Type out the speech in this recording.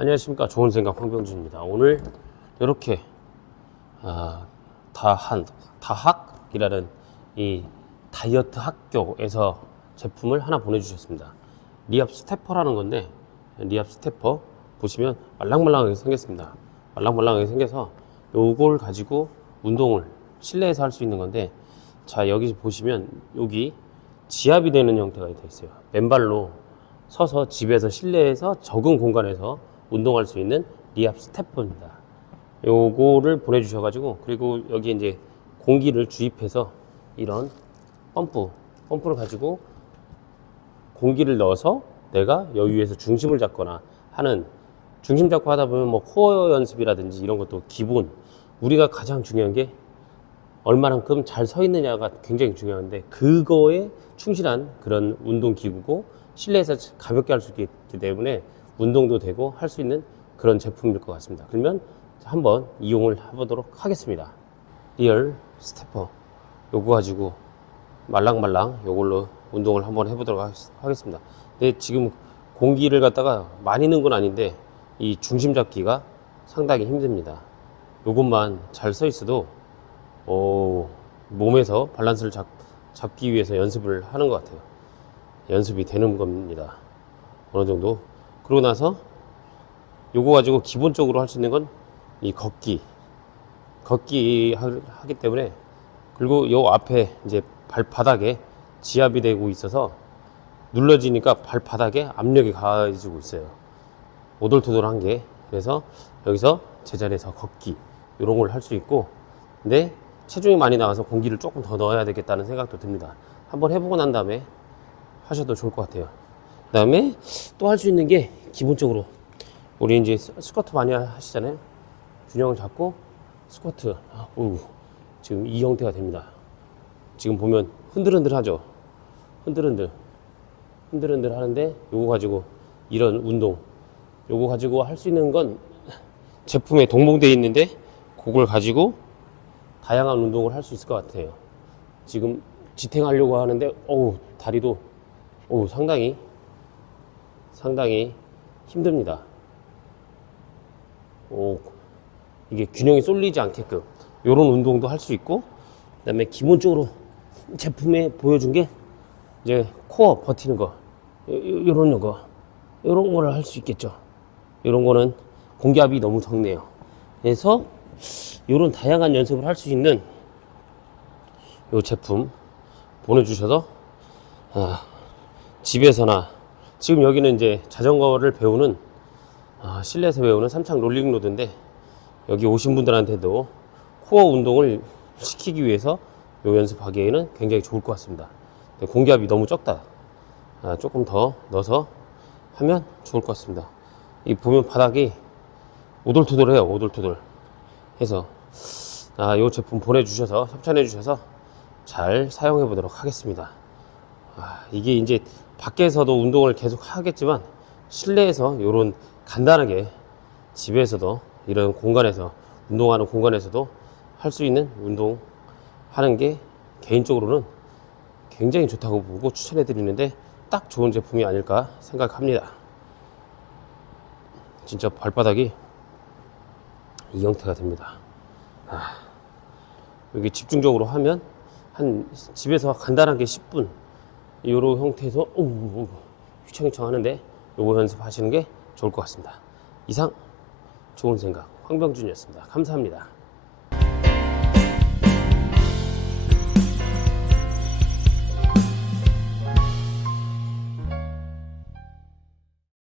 안녕하십니까. 좋은 생각 황병준입니다. 오늘 이렇게 아, 다한 다학이라는 이 다이어트 학교에서 제품을 하나 보내주셨습니다. 리압 스태퍼라는 건데 리압 스태퍼 보시면 말랑말랑하게 생겼습니다. 말랑말랑하게 생겨서 요걸 가지고 운동을 실내에서 할 수 있는 건데 자 여기 보시면 여기 지압이 되는 형태가 되어 있어요. 맨발로 서서 집에서 실내에서 적은 공간에서 운동할 수 있는 리압 스태퍼입니다. 요거를 보내주셔가지고 그리고 여기 이제 공기를 주입해서 이런 펌프 펌프를 가지고 공기를 넣어서 내가 여유에서 중심을 잡거나 하는 중심 잡고 하다 보면 뭐 코어 연습이라든지 이런 것도 기본 우리가 가장 중요한 게 얼마만큼 잘 서 있느냐가 굉장히 중요한데 그거에 충실한 그런 운동 기구고 실내에서 가볍게 할 수 있기 때문에 운동도 되고 할 수 있는 그런 제품일 것 같습니다. 그러면 한번 이용을 해보도록 하겠습니다. 리얼 스태퍼 요거 가지고 말랑말랑 요걸로 운동을 한번 해보도록 하겠- 하겠습니다. 근데 지금 공기를 갖다가 많이 넣은 건 아닌데 이 중심 잡기가 상당히 힘듭니다. 요것만 잘 서 있어도 오, 몸에서 밸런스를 잡, 잡기 위해서 연습을 하는 것 같아요. 연습이 되는 겁니다. 어느 정도. 그러고 나서 요거 가지고 기본적으로 할 수 있는 건 이 걷기. 걷기 하- 하기 때문에 그리고 요 앞에 이제 발바닥에 지압이 되고 있어서 눌러지니까 발바닥에 압력이 가해지고 있어요. 오돌토돌한 게 그래서 여기서 제자리에서 걷기 이런 걸 할 수 있고 근데 체중이 많이 나와서 공기를 조금 더 넣어야 되겠다는 생각도 듭니다. 한번 해보고 난 다음에 하셔도 좋을 것 같아요. 그 다음에 또 할 수 있는 게 기본적으로 우리 이제 스- 스쿼트 많이 하시잖아요. 균형을 잡고 스쿼트. 아, 오, 지금 이 형태가 됩니다. 지금 보면 흔들흔들 하죠. 흔들흔들. 흔들흔들 하는데 요거 가지고 이런 운동. 요거 가지고 할 수 있는 건 제품에 동봉되어 있는데 그걸 가지고 다양한 운동을 할 수 있을 것 같아요. 지금 지탱하려고 하는데 어우 다리도 어우 상당히 상당히 힘듭니다. 오 이게 균형이 쏠리지 않게끔 이런 운동도 할 수 있고 그다음에 기본적으로 제품에 보여준 게 이제 코어 버티는 거 이런 거 이런 거를 할 수 있겠죠. 이런 거는 공기압이 너무 적네요. 그래서 이런 다양한 연습을 할 수 있는 이 제품 보내주셔서 아, 집에서나 지금 여기는 이제 자전거를 배우는 아, 실내에서 배우는 삼창 롤링로드인데 여기 오신 분들한테도 코어 운동을 시키기 위해서 요 연습하기에는 굉장히 좋을 것 같습니다. 공기압이 너무 적다. 아, 조금 더 넣어서 하면 좋을 것 같습니다. 이 보면 바닥이 오돌토돌해요. 오돌토돌 해서 아, 요 제품 보내주셔서 협찬해 주셔서 잘 사용해 보도록 하겠습니다. 아, 이게 이제 밖에서도 운동을 계속 하겠지만 실내에서 이런 간단하게 집에서도 이런 공간에서 운동하는 공간에서도 할 수 있는 운동 하는 게 개인적으로는 굉장히 좋다고 보고 추천해 드리는데 딱 좋은 제품이 아닐까 생각합니다. 진짜 발바닥이 이 형태가 됩니다. 아, 여기 집중적으로 하면 한 집에서 간단하게 10분 이런 형태에서 오, 오, 휘청휘청 하는데 요거 연습하시는 게 좋을 것 같습니다. 이상 좋은 생각 황병준이었습니다. 감사합니다.